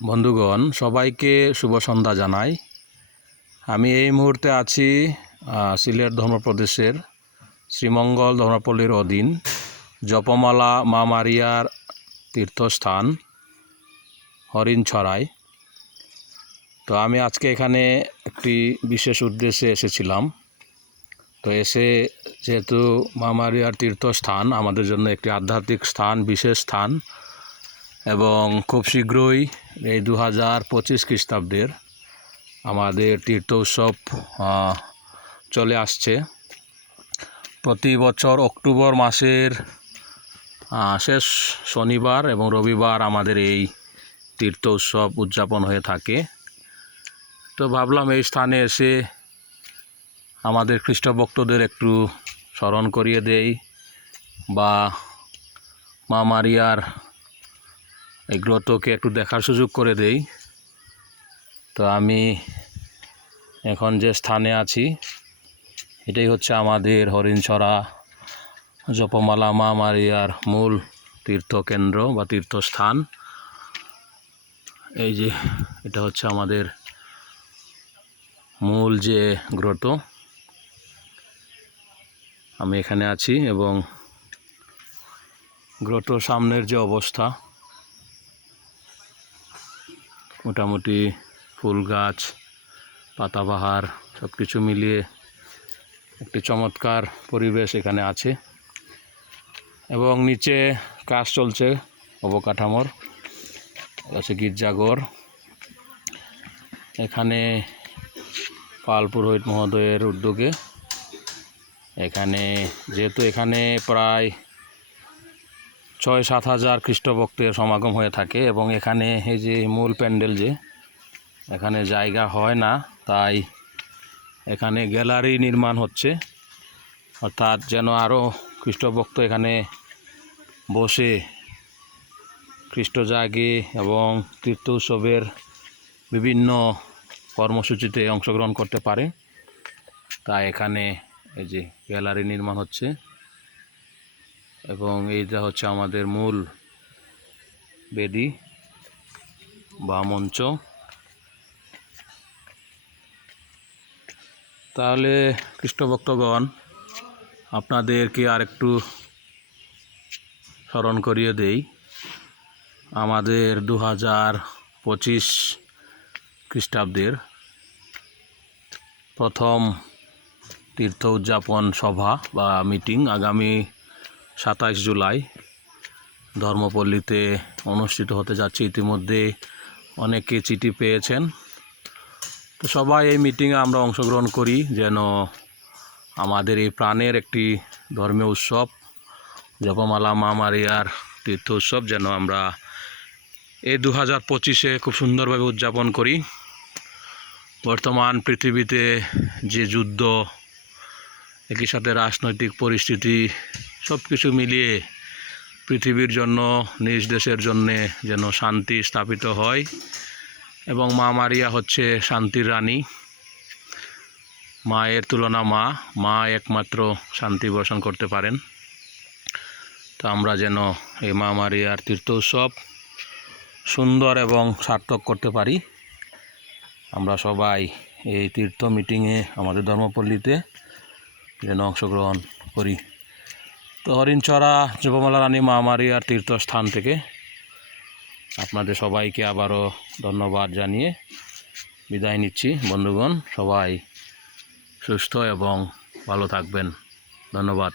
বন্ধুগণ, সবাইকে শুভ সন্ধ্যা জানাই। আমি এই মুহূর্তে আছি সিলেট ধর্মপ্রদেশের শ্রীমঙ্গল ধর্মপল্লীর অধীন জপমালা মা মারিয়ার তীর্থস্থান হরিণছড়ায়। তো আমি আজকে এখানে একটি বিশেষ উদ্দেশ্যে এসেছিলাম। তো এসে যেহেতু মা মারিয়ার তীর্থস্থান আমাদের জন্য একটি আধ্যাত্মিক স্থান, বিশেষ স্থান, এবং খুব শীঘ্রই এই 2025 খ্রিস্টাব্দের আমাদের তীর্থ উৎসব চলে আসছে। প্রতি বছর অক্টোবর মাসের শেষ শনিবার এবং রবিবার আমাদের এই তীর্থ উৎসব উদযাপন হয়ে থাকে। তো ভাবলাম এই স্থানে এসে আমাদের খ্রিস্ট ভক্তদের একটু স্মরণ করিয়ে দেই বা মা মারিয়ার এই গ্রহকে একটু দেখার সুযোগ করে দেই। তো আমি এখন যে স্থানে আছি এটাই হচ্ছে আমাদের হরিণছড়া জপমালা মা মারিয়ার মূল তীর্থকেন্দ্র বা তীর্থস্থান। এই যে এটা হচ্ছে আমাদের মূল যে গ্রহ, আমি এখানে আছি এবং গ্রহর সামনের যে অবস্থা, মোটামুটি ফুল গাছ, পাতাবাহার সব কিছু মিলিয়ে একটি চমৎকার পরিবেশ এখানে আছে। এবং নিচে কাজ চলছে অবকাঠামোর, আছে গির্জাঘর। এখানে পাল পুরোহিত মহোদয়ের উদ্যোগে এখানে, যেহেতু এখানে প্রায় 6-7 হাজার খ্রিস্টভক্তের সমাগম হয়ে থাকে এবং এখানে এই যে মূল প্যান্ডেল, যে এখানে জায়গা হয় না, তাই এখানে গ্যালারি নির্মাণ হচ্ছে, অর্থাৎ যেন আরও খ্রিস্টভক্ত এখানে বসে খ্রিস্ট জাগে এবং তীর্থ উৎসবের বিভিন্ন কর্মসূচিতে অংশগ্রহণ করতে পারে। তাই এখানে এই যে গ্যালারি নির্মাণ হচ্ছে এবং এইটা হচ্ছে আমাদের মূল বেদি বা মঞ্চ। তাহলে খ্রিস্টভক্তগণ, আপনাদেরকে আরেকটু স্মরণ করিয়ে দেই, আমাদের 2025 খ্রিস্টাব্দের প্রথম তীর্থ উদযাপন সভা বা মিটিং আগামী 27 জুলাই ধর্মপল্লীতে অনুষ্ঠিত হতে যাচ্ছে। ইতিমধ্যে অনেকে চিঠি পেয়েছেন। তো সবাই এই মিটিংয়ে আমরা অংশগ্রহণ করি, যেন আমাদের এই প্রাণের একটি ধর্মীয় উৎসব জপমালা মা মারিয়ার তীর্থ উৎসব যেন আমরা এই 2025-এ খুব সুন্দরভাবে উদযাপন করি। বর্তমান পৃথিবীতে যে যুদ্ধ, একই সাথে রাজনৈতিক পরিস্থিতি, সব কিছু মিলিয়ে পৃথিবীর জন্য, নিজ দেশের জন্যে যেন শান্তি স্থাপিত হয় এবং মা মারিয়া হচ্ছে শান্তির রানী। মায়ের তুলনা মা একমাত্র শান্তি বর্ষণ করতে পারেন। তো আমরা যেন এই মা মারিয়ার তীর্থ উৎসব সুন্দর এবং সার্থক করতে পারি। আমরা সবাই এই তীর্থ মিটিংয়ে আমাদের ধর্মপল্লীতে যেন অংশগ্রহণ করি। তো হরিণছড়া জপমালা রানী মা মারিয়ার তীর্থস্থান থেকে আপনাদের সবাইকে আবারও ধন্যবাদ জানিয়ে বিদায় নিচ্ছি। বন্ধুগণ, সবাই সুস্থ এবং ভালো থাকবেন। ধন্যবাদ।